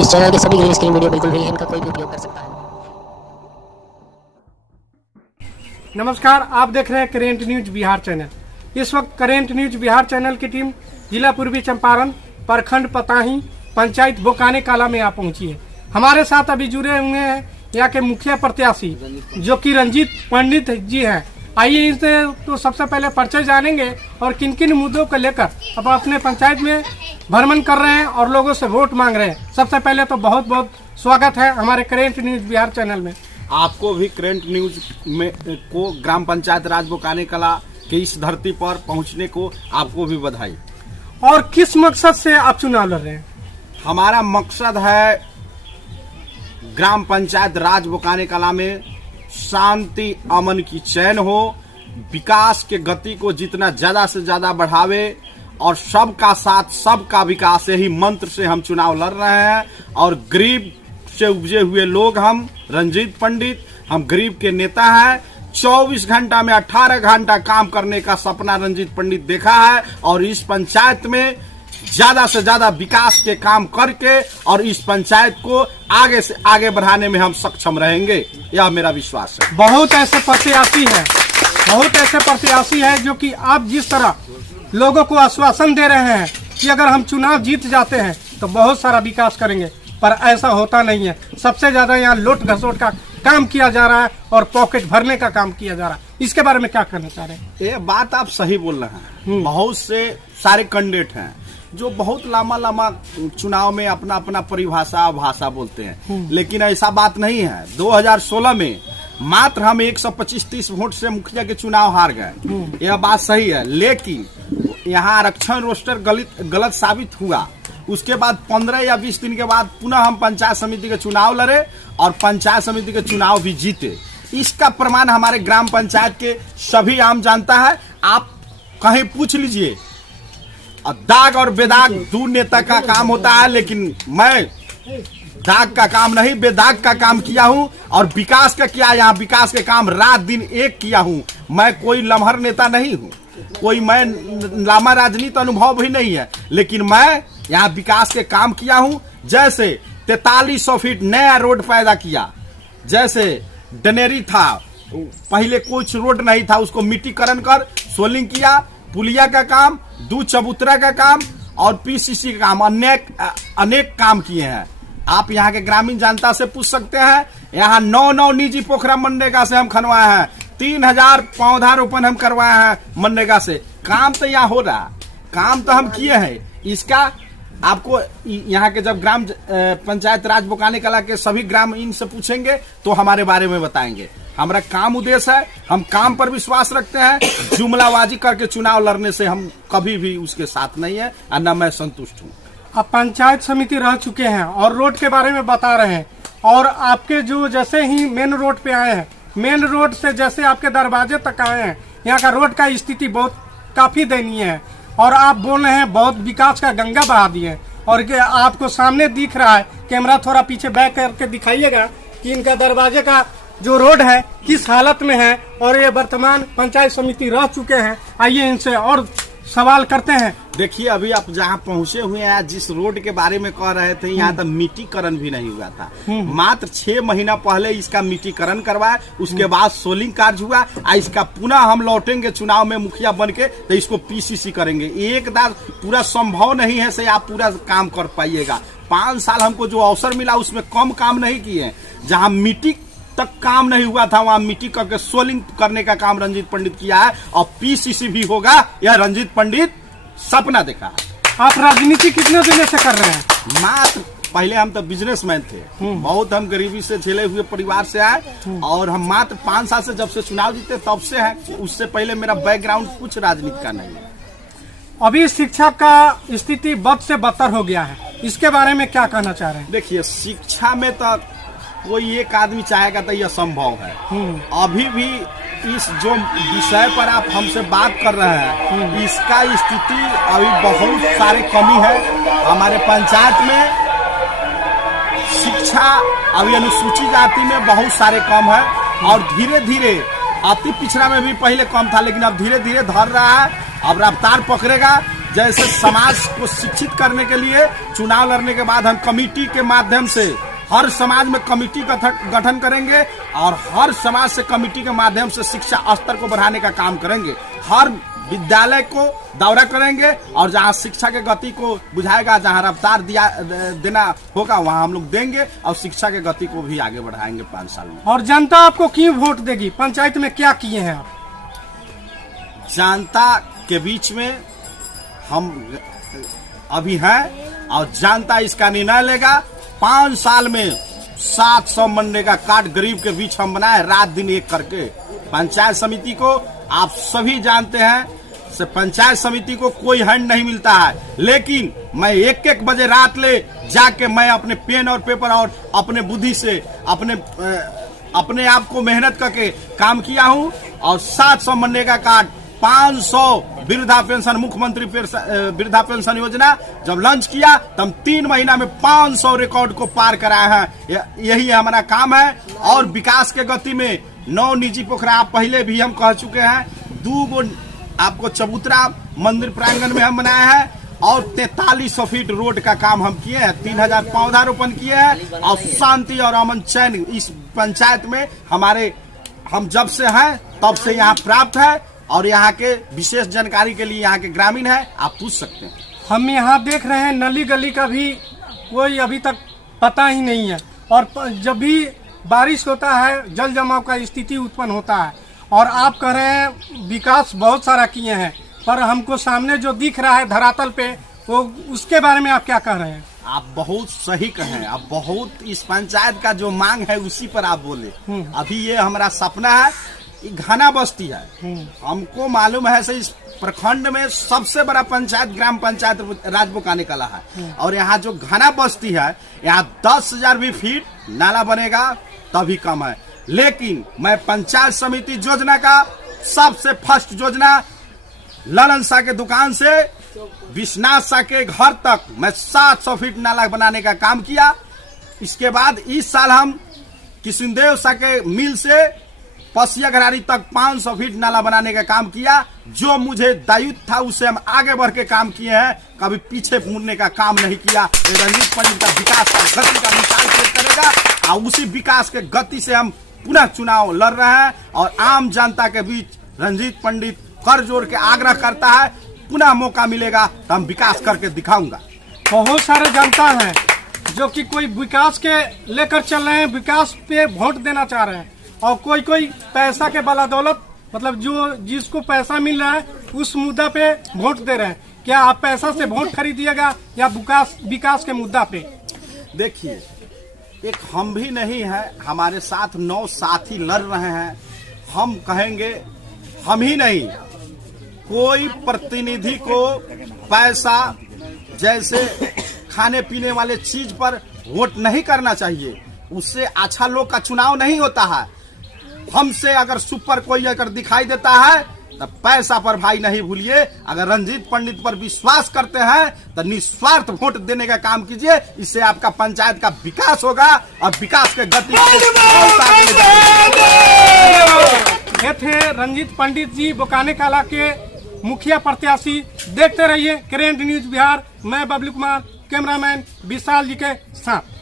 इस चैनल के सभी ग्रीन स्क्रीन वीडियो बिल्कुल फ्री है, इनका कोई भी उपयोग कर सकता है। नमस्कार, आप देख रहे हैं करेंट न्यूज बिहार चैनल। इस वक्त करेंट न्यूज बिहार चैनल की टीम जिला पूर्वी चंपारण, प्रखंड पताही, पंचायत बोकाने कला में आ पहुंची है। हमारे साथ अभी जुड़े हुए हैं यहाँ के मुखिया प्रत्याशी जो कि रंजीत पंडित जी हैं। आइए इनसे तो सबसे पहले परिचय जानेंगे और किन किन मुद्दों को लेकर अब अपने पंचायत में भ्रमण कर रहे हैं और लोगों से वोट मांग रहे हैं। सबसे पहले तो बहुत बहुत स्वागत है हमारे करेंट न्यूज बिहार चैनल में। आपको भी करेंट न्यूज में को ग्राम पंचायत राज बोकाने कला के इस धरती पर पहुंचने को आपको भी बधाई। और किस मकसद से आप चुनाव लड़ रहे हैं? हमारा मकसद है ग्राम पंचायत राज बोकाने कला में शांति अमन की चैन हो, विकास के गति को जितना ज्यादा से ज्यादा बढ़ावे और सबका साथ सबका विकास, यही मंत्र से हम चुनाव लड़ रहे हैं। और गरीब से उपजे हुए लोग हम रंजीत पंडित, हम गरीब के नेता हैं। 24 घंटा में 18 घंटा काम करने का सपना रंजीत पंडित देखा है और इस पंचायत में ज्यादा से ज्यादा विकास के काम करके और इस पंचायत को आगे से आगे बढ़ाने में हम सक्षम रहेंगे, यह मेरा विश्वास है। बहुत ऐसे प्रत्याशी है जो कि आप जिस तरह लोगों को आश्वासन दे रहे हैं कि अगर हम चुनाव जीत जाते हैं तो बहुत सारा विकास करेंगे, पर ऐसा होता नहीं है। सबसे ज्यादा यहाँ लूट घसोट का काम किया जा रहा है और पॉकेट भरने का काम किया जा रहा है। इसके बारे में क्या कहना चाह रहे हैं? ये बात आप सही बोल रहे हैं। बहुत से सारे कैंडिडेट हैं जो बहुत लंबा चुनाव में अपना अपना परिभाषा भाषा बोलते हैं, लेकिन ऐसा बात नहीं है। 2016 में मात्र हम 125-30 वोट से मुखिया के चुनाव हार गए, यह बात सही है। लेकिन यहाँ आरक्षण रोस्टर गलत साबित हुआ। उसके बाद 15 या 20 दिन के बाद पुनः हम पंचायत समिति के चुनाव लड़े और पंचायत समिति के चुनाव भी जीते। इसका प्रमाण हमारे ग्राम पंचायत के सभी आम जनता है। आप कहीं पूछ लीजिए, दाग और बेदाग दो नेता का काम होता है, लेकिन मैं दाग का काम नहीं बेदाग का काम किया हूं और विकास का किया। यहाँ विकास के काम रात दिन एक किया हूं। मैं कोई लम्हर नेता नहीं हूं, कोई मैं लामा राजनीति अनुभव भी नहीं है, लेकिन मैं यहाँ विकास के काम किया हूं। जैसे 4300 फीट नया रोड पैदा किया, जैसे डनेरी था पहले कुछ रोड नहीं था, उसको मिट्टीकरण कर सोलिंग किया, पुलिया का काम, दूध चबूतरा का काम और पीसीसी का काम, अनेक काम किए हैं। आप यहाँ के ग्रामीण जनता से पूछ सकते हैं। यहाँ 9 निजी पोखरा मनरेगा से हम खनवाए हैं, 3000 पौधा रोपण हम करवाए हैं मनरेगा से। काम तो यहाँ हो रहा, काम तो हम किए हैं। इसका आपको यहाँ के जब ग्राम पंचायत राज बोकाने कला के सभी ग्रामीण से पूछेंगे तो हमारे बारे में बताएंगे। हमारा काम उद्देश्य है, हम काम पर विश्वास रखते हैं। जुमलाबाजी करके चुनाव लड़ने से हम कभी भी उसके साथ नहीं है और न मैं संतुष्ट हूँ। आप पंचायत समिति रह चुके हैं और रोड के बारे में बता रहे हैं, और आपके जो जैसे ही मेन रोड पे आए हैं, मेन रोड से जैसे आपके दरवाजे तक आए हैं, यहाँ का रोड का स्थिति बहुत काफी दयनीय है। और आप बोल रहे हैं बहुत विकास का गंगा बहा दिए, और आपको सामने दिख रहा है, कैमरा थोड़ा पीछे बैक करके दिखाइएगा कि इनका दरवाजे का जो रोड है किस हालत में है, और ये वर्तमान पंचायत समिति रह चुके हैं। आइए इनसे और सवाल करते हैं। देखिए, अभी आप जहाँ पहुँचे हुए हैं, जिस रोड के बारे में कह रहे थे, यहाँ तक मिट्टीकरण भी नहीं हुआ था। मात्र 6 महीना पहले इसका मिट्टीकरण करवाया, उसके बाद सोलिंग कार्य हुआ। इसका पुनः हम लौटेंगे चुनाव में मुखिया बन के तो इसको पीसीसी करेंगे। एक बार पूरा संभव नहीं है से आप पूरा काम कर पाइएगा। 5 साल हमको जो अवसर मिला उसमें कम काम नहीं किए। जहाँ मिट्टी तक काम नहीं हुआ था वहां मिट्टी करके सोलिंग करने का काम रंजीत पंडित किया है, और पीसीसी भी होगा, यह रंजीत पंडित सपना देखा है। आप राजनीति कितने दिनों से कर रहे हैं? मात्र पहले हम तो बिजनेसमैन थे, बहुत हम गरीबी से झेले हुए परिवार से आए, और हम मात्र 5 साल से जब से चुनाव जीते तब से हैं। उससे पहले मेरा बैकग्राउंड कुछ राजनीति का नहीं है। अभी शिक्षा का स्थिति बद से बदतर हो गया है, इसके बारे में क्या कहना चाह रहे हैं? देखिए, शिक्षा में तो कोई एक आदमी चाहेगा तो यह संभव है। अभी भी इस जो विषय पर आप हमसे बात कर रहे हैं, इसका स्थिति अभी बहुत सारे कमी है। हमारे पंचायत में शिक्षा अभी अनुसूचित जाति में बहुत सारे कम है, और धीरे धीरे अति पिछड़ा में भी पहले कम था, लेकिन अब धीरे धीरे धर रहा है। अब रफ्तार पकड़ेगा जैसे समाज को शिक्षित करने के लिए चुनाव लड़ने के बाद हम कमेटी के माध्यम से हर समाज में कमेटी का गठन करेंगे और हर समाज से कमेटी के माध्यम से शिक्षा स्तर को बढ़ाने का काम करेंगे। हर विद्यालय को दौरा करेंगे और जहां शिक्षा के गति को बुझाएगा, जहां रफ्तार देना होगा वहां हम लोग देंगे और शिक्षा के गति को भी आगे बढ़ाएंगे 5 साल में। और जनता आपको क्यों वोट देगी? पंचायत में क्या किए हैं आप? जनता के बीच में हम अभी हैं और जनता इसका निर्णय लेगा। 5 साल में 700 मनरेगा कार्ड गरीब के बीच हम बनाए, रात दिन एक करके। पंचायत समिति को आप सभी जानते हैं से पंचायत समिति को कोई हैंड नहीं मिलता है, लेकिन मैं 1-1 बजे रात ले जाके मैं अपने पेन और पेपर और अपने बुद्धि से अपने आप को मेहनत करके काम किया हूं और 700 मनरेगा कार्ड, 500 वृद्धा पेंशन, मुख्यमंत्री वृद्धा पेंशन योजना जब लॉन्च किया तब 3 महीना में 500 रिकॉर्ड को पार कराया है। यही हमारा काम है। और विकास के गति में 9 निजी पोखरा आप पहले भी हम कह चुके हैं, 2 गो आपको चबूतरा मंदिर प्रांगण में हम बनाया है और 4300 फीट रोड का काम हम किए हैं, 3000 पौधारोपण किए हैं और शांति और अमन चैन इस पंचायत में हम जब से हैं तब से यहाँ प्राप्त है। और यहाँ के विशेष जानकारी के लिए यहाँ के ग्रामीण है, आप पूछ सकते हैं। हम यहाँ देख रहे हैं नली गली का भी कोई अभी तक पता ही नहीं है और जब भी बारिश होता है जल जमाव का स्थिति उत्पन्न होता है और आप कह रहे हैं विकास बहुत सारा किए हैं, पर हमको सामने जो दिख रहा है धरातल पे वो उसके बारे में आप क्या कह रहे हैं? आप बहुत सही कहें, आप बहुत इस पंचायत का जो मांग है उसी पर आप बोले। अभी ये हमारा सपना है, घना बस्ती है। हमको मालूम है से इस प्रखंड में सबसे बड़ा पंचायत ग्राम पंचायत राजबोकाने कला है और यहाँ जो घना बस्ती है यहाँ 10,000 भी फीट नाला बनेगा तभी कम है। लेकिन मैं पंचायत समिति योजना का सबसे फर्स्ट योजना ललन शाह के दुकान से विश्वनाथ शाह के घर तक मैं 700 फीट नाला बनाने का काम किया। इसके बाद इस साल हम किशनदेव शाह के मिल से पसिया घरारी तक 500 फीट नाला बनाने का काम किया। जो मुझे दायित्व था उससे हम आगे बढ़ के काम किए हैं, कभी पीछे मुड़ने का काम नहीं किया। रंजीत पंडित का विकास का गति का मिसाल पेश करेगा और उसी विकास के गति से हम पुनः चुनाव लड़ रहे हैं और आम जनता के बीच रंजीत पंडित कर जोड़ के आग्रह करता है, पुनः मौका मिलेगा तो हम विकास करके दिखाऊंगा। बहुत सारे जनता हैं जो कि कोई विकास के लेकर चल रहे हैं, विकास पे वोट देना चाह रहे हैं और कोई पैसा के बलादौलत मतलब जो जिसको पैसा मिल रहा है उस मुद्दा पे वोट दे रहे हैं। क्या आप पैसा से वोट खरीदिएगा या विकास के मुद्दा पे? देखिए, एक हम भी नहीं है, हमारे साथ 9 साथी लड़ रहे हैं। हम कहेंगे हम ही नहीं, कोई प्रतिनिधि को पैसा जैसे खाने पीने वाले चीज पर वोट नहीं करना चाहिए। उससे अच्छा लोग का चुनाव नहीं होता है। हमसे अगर सुपर कोई अगर दिखाई देता है तो पैसा पर भाई नहीं भूलिए। अगर रंजीत पंडित पर विश्वास करते हैं तो निस्वार्थ वोट देने का काम कीजिए। इससे आपका पंचायत का विकास होगा और विकास के गति ये थे रंजीत पंडित जी, बोकाने कला के मुखिया प्रत्याशी। देखते रहिए करेंट न्यूज बिहार। मैं बबलू कुमार, कैमरामैन विशाल जी के साथ।